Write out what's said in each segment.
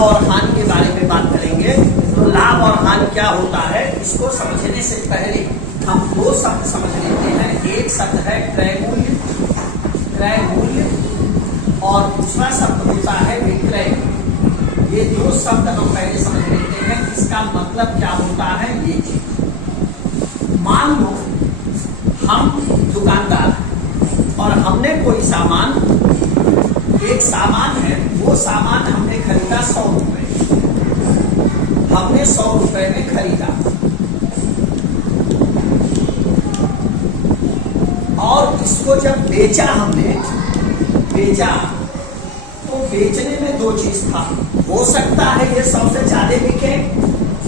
और हानि के बारे में बात करेंगे। तो लाभ और हानि क्या होता है, इसको समझने से पहले हम दो शब्द समझ लेते हैं। एक शब्द है क्रय मूल्य, क्रय मूल्य, और दूसरा शब्द होता है विक्रय। ये दो शब्द हम पहले समझ लेते हैं, इसका मतलब क्या होता है। ये चीज मान लो हम दुकानदार हैं और हमने कोई सामान, एक सामान है, वो सामान हमने खरीदा 100 रुपए, हमने 100 रुपए में खरीदा, और इसको जब बेचा, हमने बेचा, तो बेचने में दो चीज था। हो सकता है ये 100 से ज्यादा बिके,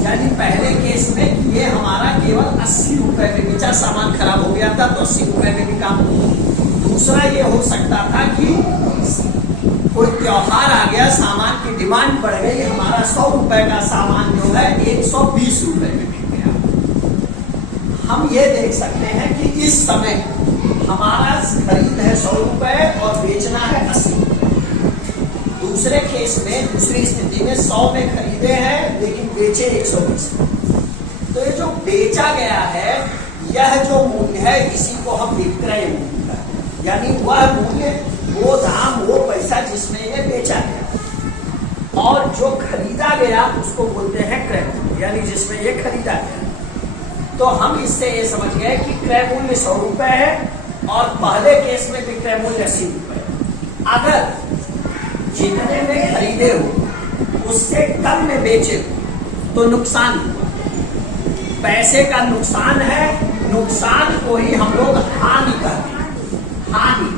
यानी पहले केस में ये हमारा केवल 80 रुपए में बेचा, सामान खराब हो गया था तो 80 रुपए में बिका। दूसरा ये हो सकता था कि कोई त्योहार आ गया, सामान की डिमांड बढ़ गई, हमारा 100 रुपए का सामान जो है 120 रुपए में बिक गया। हम ये देख सकते हैं कि इस समय हमारा खरीद है 100 रुपए और बेचना है 80 रुपए। दूसरे केस में, दूसरी स्थिति में 100 में खरीदे हैं लेकिन बेचे 120। तो ये जो बेचा गया है, यह जो मूल्य है, इसी को हम विक्रय मूल्य कहते हैं, यानी वह मूल्य, वो दाम, वो पैसा जिसमें ये बेचा गया। और जो खरीदा गया उसको बोलते हैं क्रय मूल्य, यानी जिसमें ये खरीदा गया। तो हम इससे ये समझ गए कि क्रय मूल्य 100 रुपए है और पहले केस में विक्रय मूल्य 80 रुपए। अगर जितने में खरीदे हो उससे कम में बेचे हो तो नुकसान हुआ, पैसे का नुकसान है। नुकसान को ही हम लोग हानि कहते हैं। हानि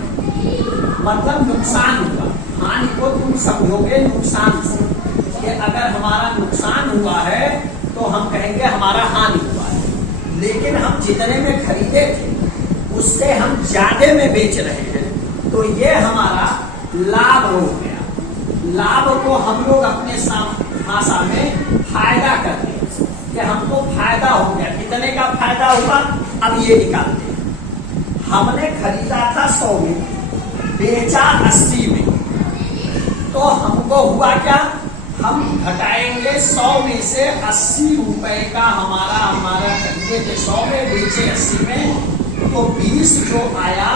मतलब नुकसान हुआ, हानि को तुम समझोगे नुकसान से, कि अगर हमारा नुकसान हुआ है तो हम कहेंगे हमारा हानि हुआ है। लेकिन हम जितने में खरीदे थे उससे हम ज्यादा में बेच रहे हैं, तो ये हमारा लाभ हो गया। लाभ को हम लोग अपने भाषा में फायदा करते हैं, कि हमको फायदा हो गया। कितने का फायदा हुआ, अब ये निकालते हैं। हमने खरीदा था 100 में, बेचा 80 में, तो हमको हुआ क्या, हम घटाएंगे 100 में से 80 रुपए का हमारा खरीदे थे 100 में, बेचे 80 में, तो 20 जो आया,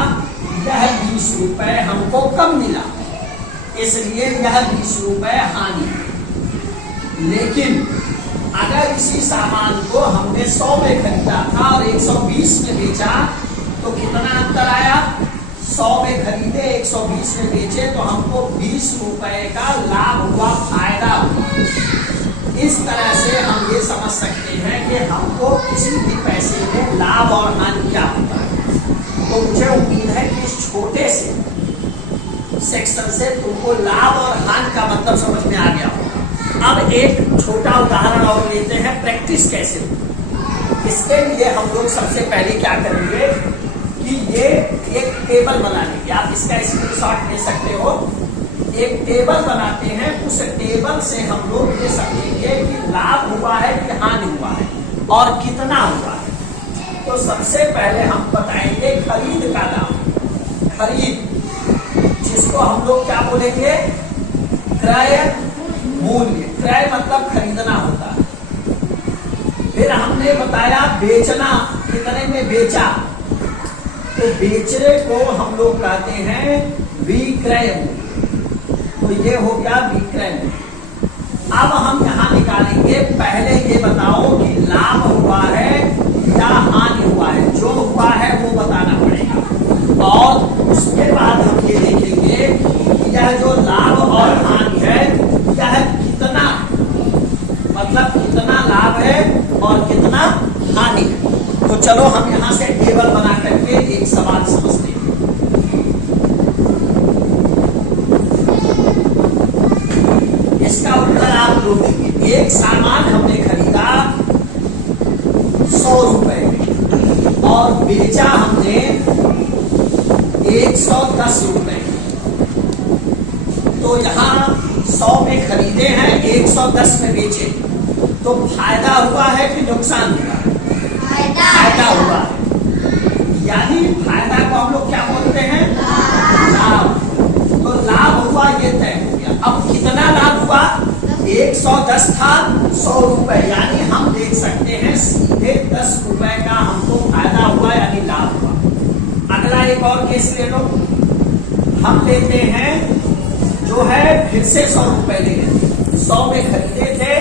यह 20 रुपए हमको कम मिला, इसलिए यह 20 रुपए हानि। लेकिन अगर इसी सामान को हमने 100 में खरीदा था और 120 में बेचा, तो कितना अंतर आया, 100 में खरीदे 120 में बेचे, तो हमको 20 रुपए का लाभ हुआ, फायदा हुआ। इस तरह से हम ये समझ सकते हैं कि हमको किसी भी पैसे में लाभ और हानि क्या होता है। तो मुझे उम्मीद है कि इस छोटे से सेक्शन से तुमको लाभ और हानि का मतलब समझ में आ गया होगा। अब एक छोटा उदाहरण और लेते हैं, प्रैक्टिस कैसे हो। इसके लिए हम लोग सबसे पहले क्या करेंगे कि ये एक टेबल बना लेंगे। आप इसका स्क्रीनशॉट ले सकते हो। एक टेबल बनाते हैं, उस टेबल से हम लोग ये समझेंगे कि लाभ हुआ है कि हानि हुआ है और कितना हुआ है। तो सबसे पहले हम बताएंगे खरीद का दाम, खरीद, जिसको हम लोग क्या बोलेंगे, क्रय मूल्य। क्रय मतलब खरीदना होता है। फिर हमने बताया बेचना, कितने में बेचा, तो बेचने को हम लोग कहते हैं विक्रय मूल्य। तो ये हो गया विक्रय मूल्य। अब हम यहाँ निकालेंगे, पहले ये बताओ कि लाभ हुआ है या हानि हुआ है। जो हुआ है वो बताना पड़ेगा, और उसके बाद हम ये देखेंगे कि यह जो लाभ और हानि है, यह कितना, मतलब कितना लाभ है और कितना हानि है। तो चलो हम यहाँ से टेबल बना करके एक सवाल समझते हैं। इसका उत्तर आप लोग देंगे। एक सामान हमने खरीदा 100 रुपए में और बेचा हमने 110 रुपए। तो यहाँ 100 में खरीदे हैं, 110 में बेचे, तो फायदा हुआ है कि नुकसान हुआ है? फायदा हुआ है। यानी फायदा को हम लोग क्या बोलते हैं, लाभ। तो लाभ हुआ, ये तय हो गया। अब कितना लाभ हुआ, 110 था, 100 रुपए, यानी हम देख सकते हैं सीधे 10 रुपए का हमको फायदा हुआ यानी लाभ हुआ। अगला एक और केस ले लो, हम लेते हैं जो है फिर से 100 रुपए ले लेते हैं। 100 में खरीदे थे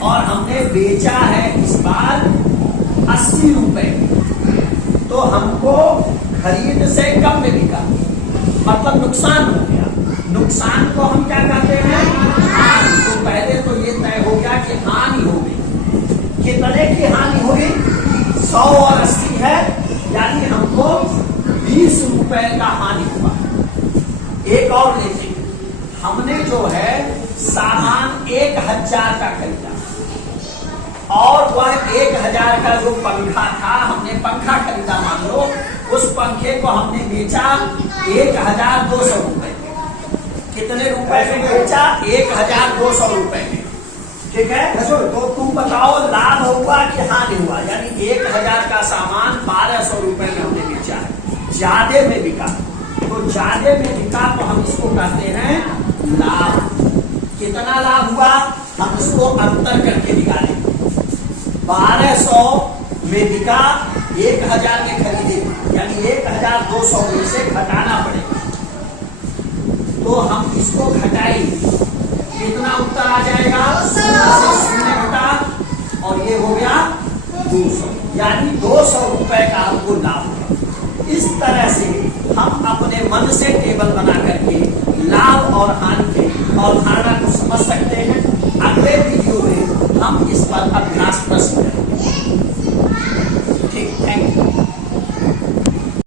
और हमने बेचा है इस बार 80 रुपए, तो हमको खरीद से कम में बिका, मतलब नुकसान हो गया। नुकसान को हम क्या कहते हैं? हानि। तो पहले तो ये तय हो गया कि हानि हो गई। कितने की हानि हुई? 100 और 80 है, यानी हमको 20 रुपए का हानि हुआ। एक और लेते हैं, हमने जो है सामान 1000 का खरीदा और वह 1000 का जो पंखा था, हमने पंखा खरीदा, मान लो उस पंखे को हमने बेचा 1200 रुपए में। कितने रुपए में बेचा? 1200 रुपए में। ठीक है, तो तुम बताओ लाभ हुआ कि हानि हुआ? यानी 1000 का सामान 1200 रुपए में हमने बेचा है, ज्यादा में बिका। तो ज्यादा में बिका तो हम इसको कहते हैं लाभ। कितना लाभ हुआ हम इसको अंतर करके निकालेंगे। 1200 में बिका, 1000 में खरीदे, यानी 1200 में से घटाना पड़ेगा। तो हम इसको घटाएंगे, कितना उत्तर आ जाएगा? 0 घटा और ये हो गया 200, यानी 200 रुपए का आपको लाभ हुआ। इस तरह से हम